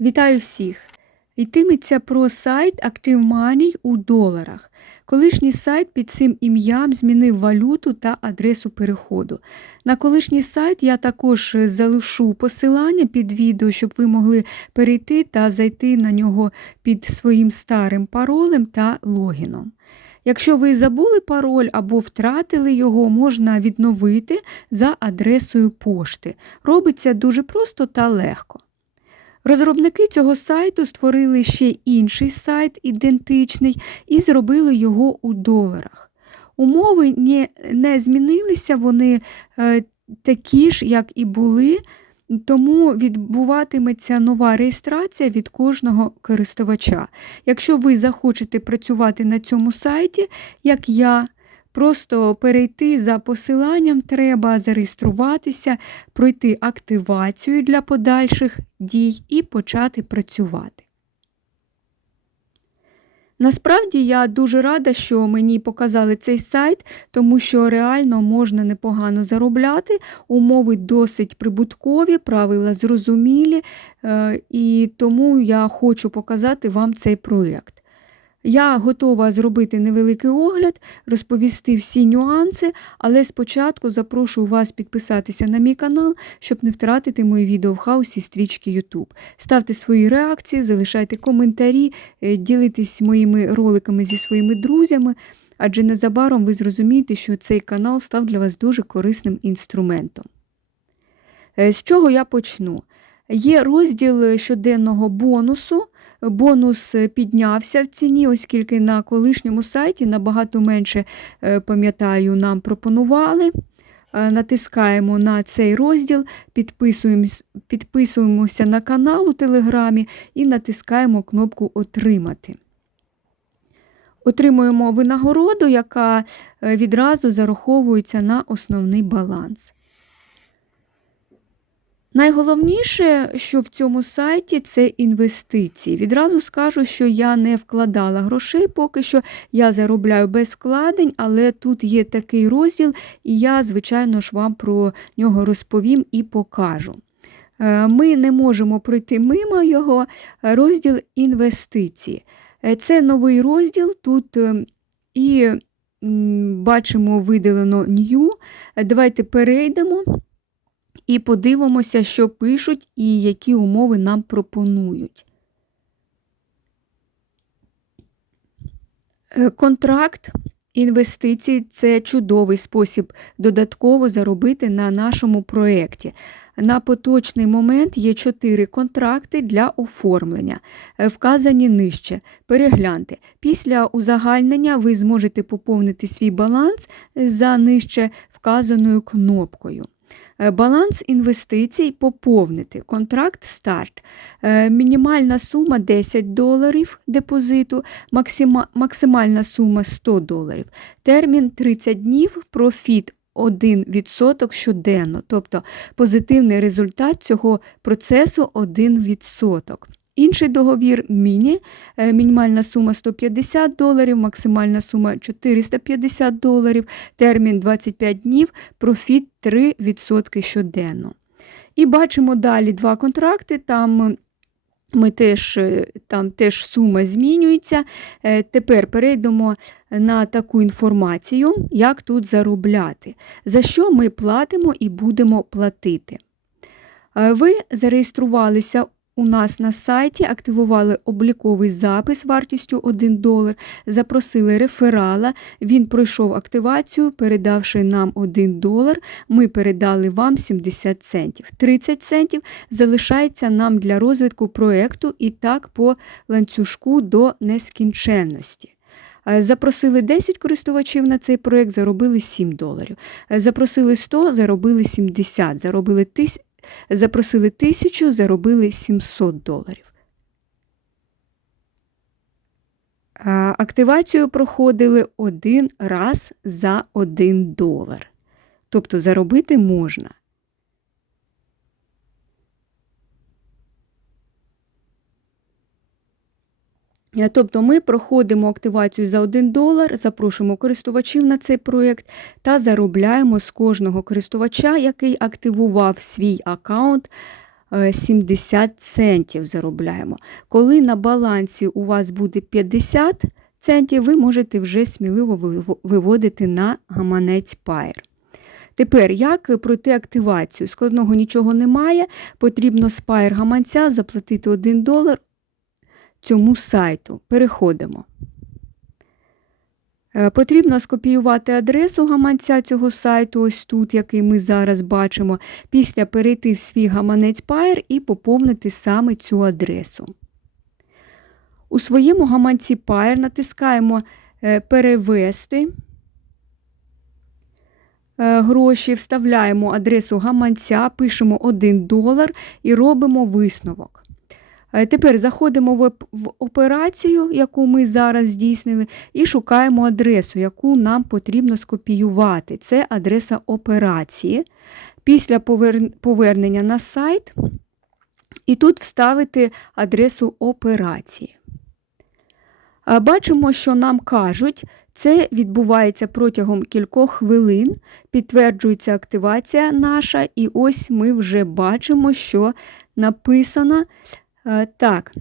Вітаю всіх! Йтиметься про сайт Active Money у доларах. Колишній сайт під цим ім'ям змінив валюту та адресу переходу. На колишній сайт я також залишу посилання під відео, щоб ви могли перейти та зайти на нього під своїм старим паролем та логіном. Якщо ви забули пароль або втратили його, можна відновити за адресою пошти. Робиться дуже просто та легко. Розробники цього сайту створили ще інший сайт ідентичний і зробили його у доларах. Умови не, не змінилися, вони е, такі ж, як і були, тому відбуватиметься нова реєстрація від кожного користувача. Якщо ви захочете працювати на цьому сайті, як я, Просто перейти за посиланням треба зареєструватися, пройти активацію для подальших дій і почати працювати. Насправді я дуже рада, що мені показали цей сайт, тому що реально можна непогано заробляти, умови досить прибуткові, правила зрозумілі, е, і тому я хочу показати вам цей проєкт. Я готова зробити невеликий огляд, розповісти всі нюанси, але спочатку запрошую вас підписатися на мій канал, щоб не втратити мої відео в хаосі стрічки YouTube. Ставте свої реакції, залишайте коментарі, е, ділитесь моїми роликами зі своїми друзями, адже незабаром ви зрозумієте, що цей канал став для вас дуже корисним інструментом. Е, з чого я почну? Є розділ щоденного бонусу бонус е, піднявся в ціні, оскільки на колишньому сайті набагато менше, е, пам'ятаю, нам пропонували. Е, натискаємо на цей розділ, підписуємося, підписуємося на канал у Телеграмі і натискаємо кнопку Отримати. Отримуємо винагороду, яка відразу зараховується на основний баланс. Найголовніше, що в цьому сайті, це інвестиції. Відразу скажу, що я не вкладала грошей, поки що я заробляю без вкладень, але тут є такий розділ, і я, звичайно ж, вам про нього розповім і покажу. Е, ми не можемо пройти мимо його розділ інвестиції. Е, це новий розділ, тут е, і бачимо виділено New. Давайте перейдемо і подивимося, що пишуть і які умови нам пропонують. Е, контракт інвестицій це чудовий спосіб додатково заробити на нашому проєкті. На поточний момент є чотири контракти для оформлення, е, вказані нижче. Перегляньте. Після узагальнення ви зможете поповнити свій баланс за нижче вказаною кнопкою. Е, баланс інвестицій поповнити. Контракт старт. Е, мінімальна сума 10 доларів депозиту, максимальна сума 100 доларів. Термін 30 днів, профіт 1% щоденно, тобто позитивний результат цього процесу 1%. Інший договір міні, е, мінімальна сума 150 доларів, максимальна сума 450 доларів, термін 25 днів, профіт 3% щоденно. І бачимо далі два контракти. Там ми теж, е, Там теж сума змінюється. Е, тепер перейдемо на таку інформацію, як тут заробляти, за що ми платимо і будемо платити. Ви зареєструвалися у нас на сайті активували обліковий запис вартістю 1 долар, запросили реферала, він пройшов активацію, передавши нам 1 долар, ми передали вам 70 центів. 30 центів залишається нам для розвитку проєкту і так по ланцюжку до нескінченності. Е, запросили 10 користувачів на цей проєкт, заробили 7 доларів. Е, запросили 100, заробили 70, заробили Запросили тисячу, заробили 700 доларів. Активацію проходили один раз за один долар. Тобто заробити можна. Е, тобто ми проходимо активацію за 1 долар, запрошуємо користувачів на цей проєкт та заробляємо з кожного користувача, який активував свій аккаунт, е, 70 центів заробляємо. Коли на балансі у вас буде 50 центів, ви можете вже сміливо виводити на гаманець Pair. Тепер, як пройти активацію? Складного нічого немає. Потрібно з Pair гаманця заплатити 1 долар цьому сайту. Переходимо. Е, Потрібно скопіювати адресу гаманця цього сайту, ось тут, який ми зараз бачимо, після перейти в свій гаманець Pair і поповнити саме цю адресу. У своєму гаманці Pair натискаємо е, Перевести е, гроші, вставляємо адресу гаманця, пишемо 1 долар і робимо висновок. Е, Тепер заходимо в операцію, яку ми зараз здійснили, і шукаємо адресу, яку нам потрібно скопіювати. Це адреса операції. Після повернення на сайт, і тут вставити адресу операції. Бачимо, що нам кажуть, це відбувається протягом кількох хвилин, підтверджується активація наша, і ось ми вже бачимо, що написано е, так.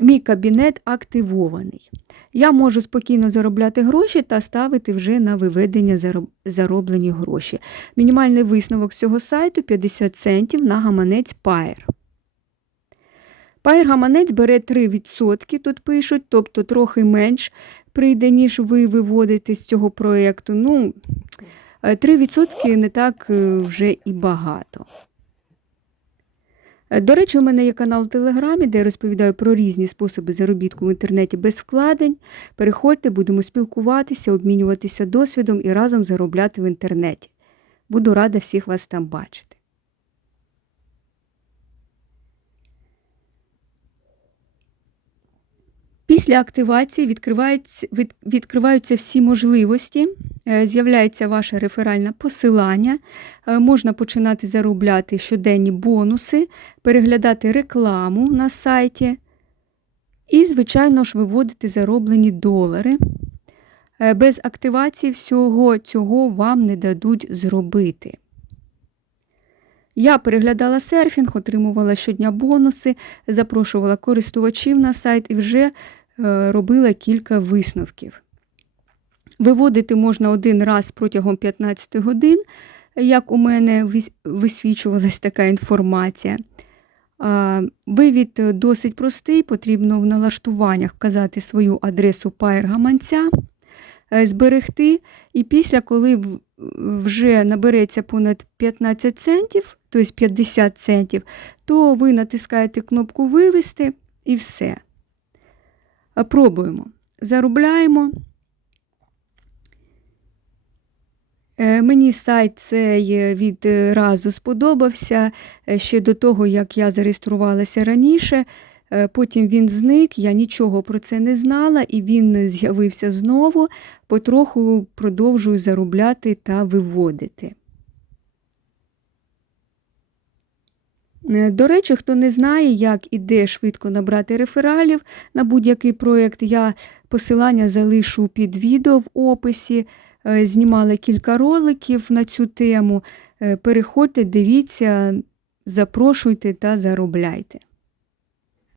Мій кабінет активований. Я можу спокійно заробляти гроші та ставити вже на виведення зароблені гроші. Мінімальний висновок з цього сайту 50 центів на гаманець Pair. Pair гаманець бере 3%, тут пишуть, тобто трохи менш прийде, ніж ви виводите з цього проєкту. Ну, е, 3% не так е, вже і багато. Е, До речі, у мене є канал в Телеграмі, де я розповідаю про різні способи заробітку в інтернеті без вкладень. Переходьте, будемо спілкуватися, обмінюватися досвідом і разом заробляти в інтернеті. Буду рада всіх вас там бачити. Після активації відкриваються, від- відкриваються всі можливості, е, з'являється ваше реферальне посилання, е, можна починати заробляти щоденні бонуси, переглядати рекламу на сайті і, звичайно ж, виводити зароблені долари. Е, Без активації всього цього вам не дадуть зробити. Я переглядала серфінг, отримувала щодня бонуси, запрошувала користувачів на сайт і вже робила кілька висновків. Виводити можна один раз протягом 15 годин, як у мене вис- висвічувалась така інформація. Вивід е, досить простий, потрібно в налаштуваннях вказати свою адресу Pair гаманця, е, зберегти, і після, коли вже набереться понад 15 центів, тобто 50 центів, то ви натискаєте кнопку Вивести і все. Пробуємо. Заробляємо. Е, Мені сайт цей е, від е, разу сподобався е, ще до того, як я зареєструвалася раніше. Е, Потім він зник, я нічого про це не знала, і він з'явився знову. Потроху продовжую заробляти та виводити. До речі, хто не знає, як і де швидко набрати рефералів на будь-який проєкт, я посилання залишу під відео в описі. Е, Знімала кілька роликів на цю тему. Е, Переходьте, дивіться, запрошуйте та заробляйте.